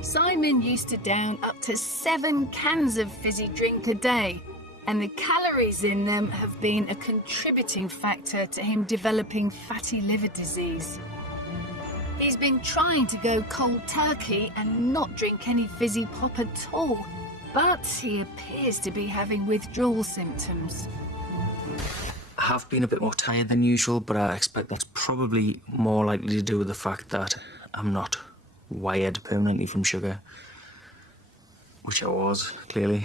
Simon used to down up to 7 cans of fizzy drink a day, and the calories in them have been a contributing factor to him developing fatty liver disease. He's been trying to go cold turkey and not drink any fizzy pop at all, but he appears to be having withdrawal symptoms. I have been a bit more tired than usual, but I expect that's probably more likely to do with the fact that I'm not wired permanently from sugar, which I was, clearly.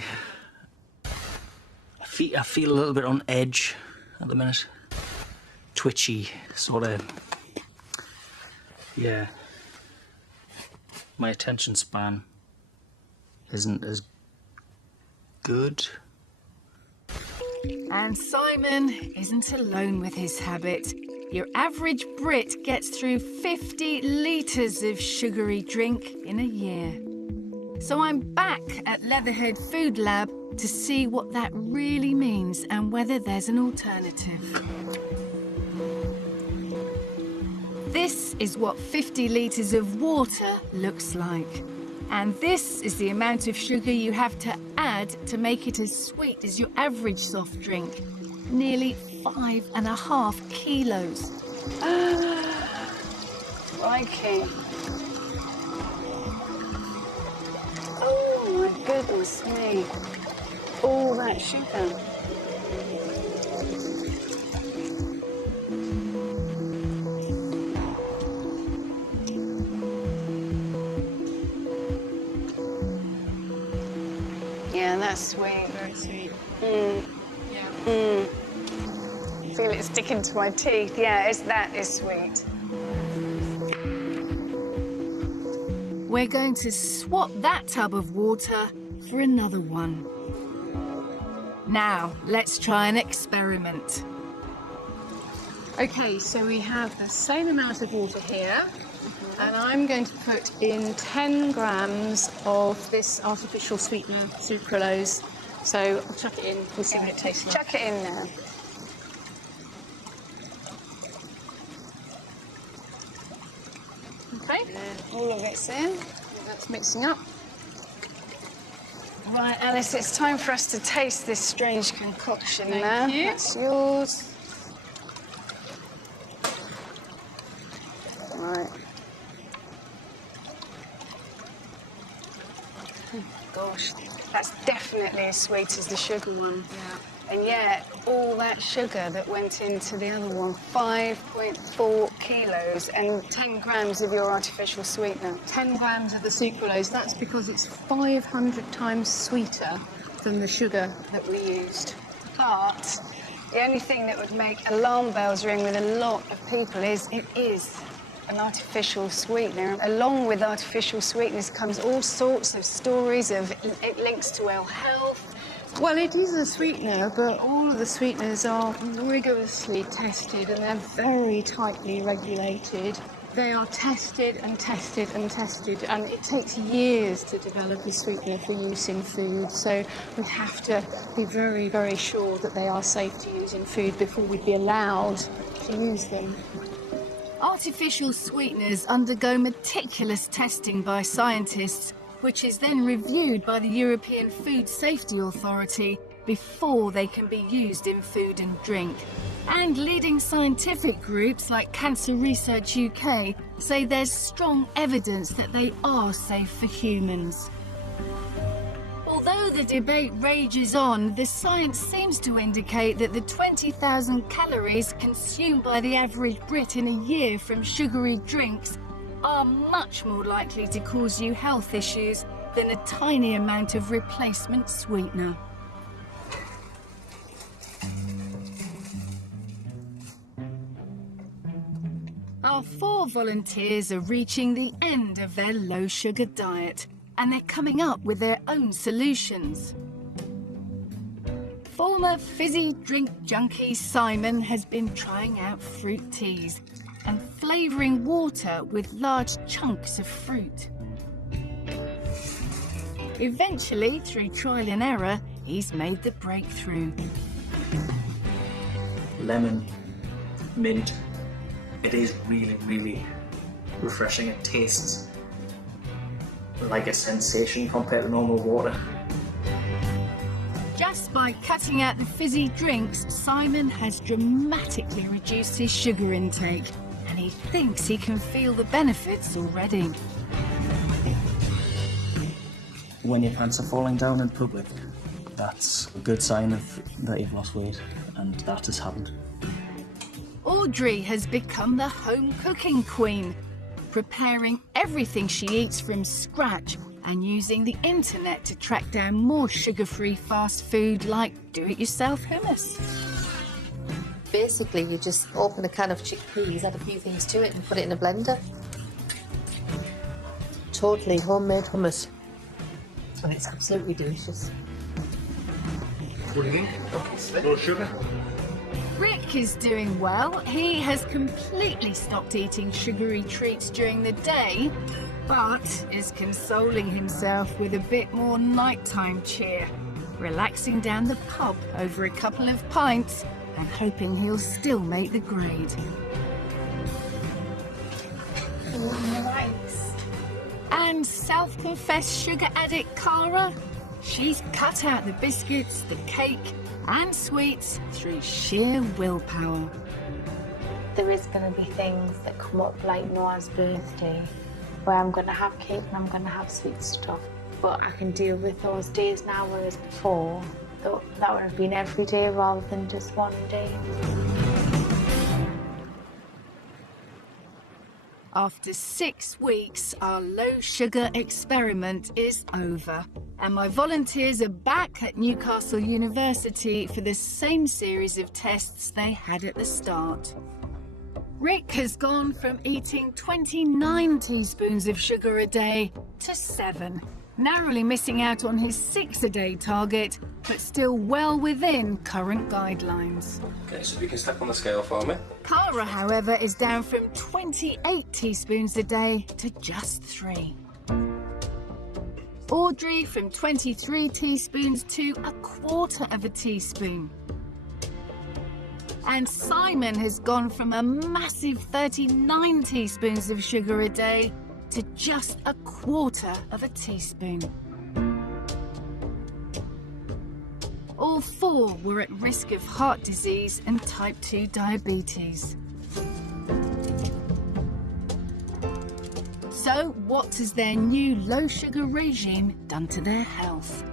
I feel a little bit on edge at the minute. Twitchy, sort of. Yeah. My attention span isn't as good. And Simon isn't alone with his habit. Your average Brit gets through 50 litres of sugary drink in a year. So I'm back at Leatherhead Food Lab to see what that really means and whether there's an alternative. This is what 50 litres of water looks like. And this is the amount of sugar you have to add to make it as sweet as your average soft drink. Nearly 5.5 kilos. Crikey. Oh my goodness me. All that sugar. Yeah, that's sweet, very sweet. Feel it sticking to my teeth. Yeah, that is sweet. We're going to swap that tub of water for another one. Now, let's try an experiment. Okay, so we have the same amount of water here, and I'm going to put in 10 grams of this artificial sweetener, sucralose. So I'll chuck it in, we'll see what it tastes like. Chuck it in now. Okay. All of it's in. That's mixing up. Right, Alice, it's time for us to taste this strange concoction Thank now. you. That's yours. Right. Gosh, that's definitely as sweet as the sugar one. Yeah. And yet, all that sugar that went into the other one, 5.4 kilos and 10 grams of your artificial sweetener. 10 grams of the sucralose, that's because it's 500 times sweeter than the sugar that we used. But The only thing that would make alarm bells ring with a lot of people is it is an artificial sweetener. Along with artificial sweeteners comes all sorts of stories of it links to our health. Well, it is a sweetener, but all of the sweeteners are rigorously tested and they're very tightly regulated. They are tested and tested and tested, and it takes years to develop a sweetener for use in food, so we have to be very, very sure that they are safe to use in food before we'd be allowed to use them. Artificial sweeteners undergo meticulous testing by scientists, which is then reviewed by the European Food Safety Authority before they can be used in food and drink. And leading scientific groups like Cancer Research UK say there's strong evidence that they are safe for humans. Although the debate rages on, the science seems to indicate that the 20,000 calories consumed by the average Brit in a year from sugary drinks are much more likely to cause you health issues than a tiny amount of replacement sweetener. Our 4 volunteers are reaching the end of their low-sugar diet, and they're coming up with their own solutions. Former fizzy drink junkie Simon has been trying out fruit teas and flavouring water with large chunks of fruit. Eventually, through trial and error, he's made the breakthrough. Lemon, mint. It is really, really refreshing. It tastes like a sensation compared to normal water. Just by cutting out the fizzy drinks, Simon has dramatically reduced his sugar intake, and he thinks he can feel the benefits already. When your pants are falling down in public, that's a good sign that you've lost weight, and that has happened. Audrey has become the home cooking queen, preparing everything she eats from scratch and using the internet to track down more sugar-free fast food like do-it-yourself hummus. Basically, you just open a can of chickpeas, add a few things to it and put it in a blender. Totally homemade hummus. And it's absolutely delicious. What do you think? No sugar? Rick is doing well. He has completely stopped eating sugary treats during the day, but is consoling himself with a bit more nighttime cheer, relaxing down the pub over a couple of pints and hoping he'll still make the grade. Nice. And self-confessed sugar addict Cara, she's cut out the biscuits, the cake and sweets through sheer willpower. There is going to be things that come up like Noah's birthday where I'm going to have cake and I'm going to have sweet stuff, but I can deal with those days now, whereas before that would have been every day rather than just one day. After 6 weeks, our low-sugar experiment is over, and my volunteers are back at Newcastle University for the same series of tests they had at the start. Rick has gone from eating 29 teaspoons of sugar a day to 7, narrowly missing out on his 6-a-day target, but still well within current guidelines. Okay, so you can step on the scale for me. Cara, however, is down from 28 teaspoons a day to just 3. Audrey from 23 teaspoons to 1/4 of a teaspoon. And Simon has gone from a massive 39 teaspoons of sugar a day to just 1/4 of a teaspoon. All 4 were at risk of heart disease and type 2 diabetes. So, what has their new low-sugar regime done to their health?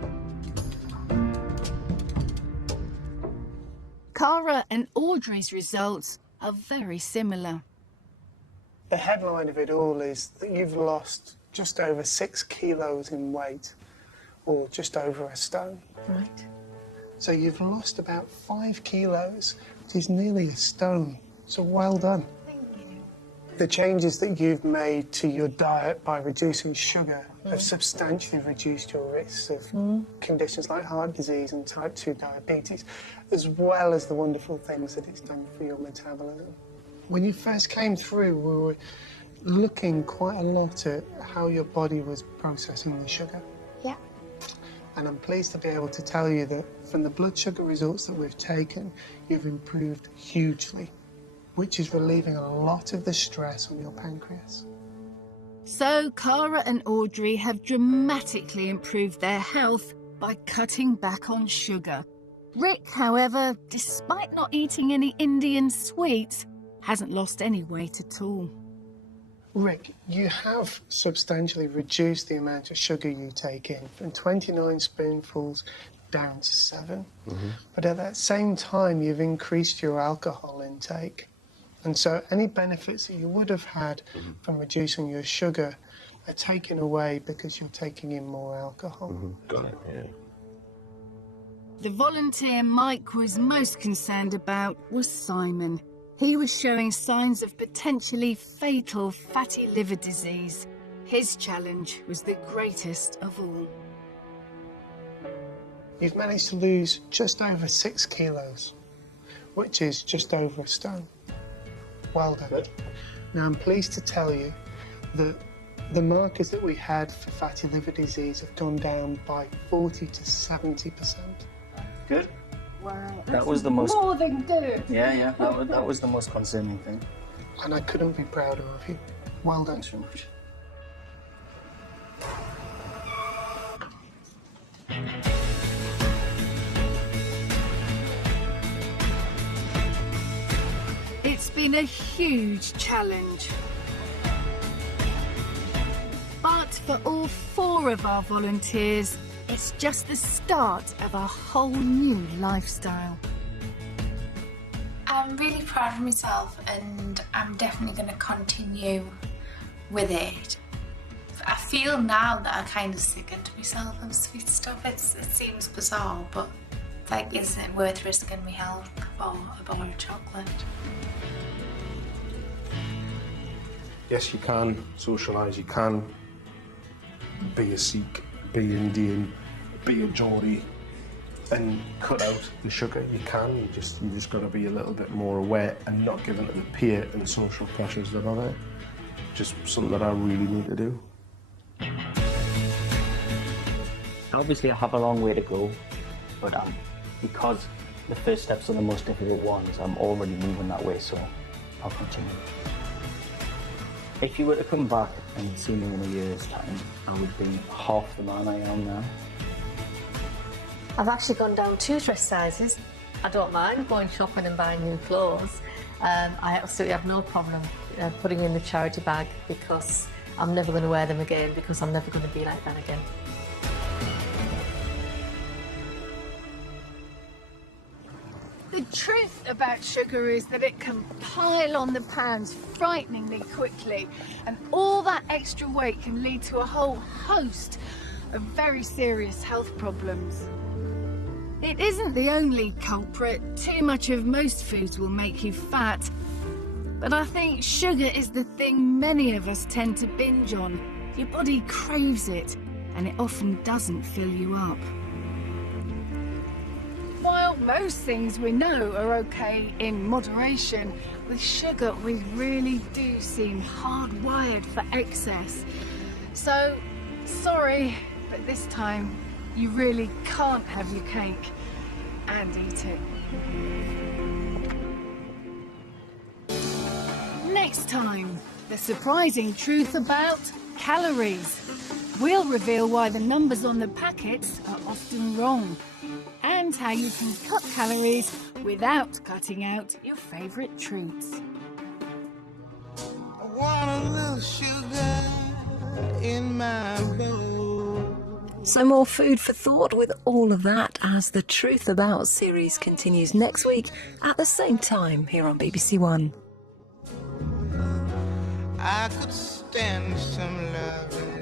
Cara and Audrey's results are very similar. The headline of it all is that you've lost just over 6 kilos in weight, or just over a stone. Right. So you've lost about 5 kilos, which is nearly a stone. So well done. Thank you. The changes that you've made to your diet by reducing sugar have substantially reduced your risks of conditions like heart disease and type 2 diabetes, as well as the wonderful things that it's done for your metabolism. When you first came through, we were looking quite a lot at how your body was processing the sugar. Yeah. And I'm pleased to be able to tell you that from the blood sugar results that we've taken, you've improved hugely, which is relieving a lot of the stress on your pancreas. So Cara and Audrey have dramatically improved their health by cutting back on sugar. Rick, however, despite not eating any Indian sweets, hasn't lost any weight at all. Rick, you have substantially reduced the amount of sugar you take in from 29 spoonfuls down to 7. But at that same time, you've increased your alcohol intake. And so any benefits that you would have had from reducing your sugar are taken away because you're taking in more alcohol. Got it, yeah. The volunteer Mike was most concerned about was Simon. He was showing signs of potentially fatal fatty liver disease. His challenge was the greatest of all. You've managed to lose just over 6 kilos, which is just over a stone. Well done. Good. Now, I'm pleased to tell you that the markers that we had for fatty liver disease have gone down by 40 to 70%. Good. Wow, That was the most. more than good. Yeah, that was the most concerning thing. And I couldn't be prouder of you. Well done. Thanks so much. It's been a huge challenge. But for all 4 of our volunteers, it's just the start of a whole new lifestyle. I'm really proud of myself and I'm definitely going to continue with it. I feel now that I kind of sickened myself of sweet stuff. It seems bizarre, but it's like, isn't it worth risking my health for a bar of chocolate? Yes, you can socialise, you can be a Sikh, be Indian, be a Geordie, and cut out the sugar. You can, you just got to be a little bit more aware and not given to the peer and social pressures that are there. Just something that I really need to do. Obviously, I have a long way to go, but because the first steps are the most difficult ones, I'm already moving that way, so I'll continue. If you were to come back and see me in a year's time, I would be half the man I am now. I've actually gone down 2 dress sizes. I don't mind going shopping and buying new clothes. I absolutely have no problem putting in the charity bag because I'm never going to wear them again because I'm never going to be like that again. The truth about sugar is that it can pile on the pounds frighteningly quickly, and all that extra weight can lead to a whole host of very serious health problems. It isn't the only culprit. Too much of most foods will make you fat, but I think sugar is the thing many of us tend to binge on. Your body craves it, and it often doesn't fill you up. While most things we know are okay in moderation, with sugar we really do seem hardwired for excess. So, sorry, but this time you really can't have your cake and eat it. Next time, the surprising truth about calories. We'll reveal why the numbers on the packets are often wrong, and how you can cut calories without cutting out your favourite treats. I want a little sugar in my bowl. So more food for thought with all of that as the Truth About series continues next week at the same time here on BBC One. I could stand some loving.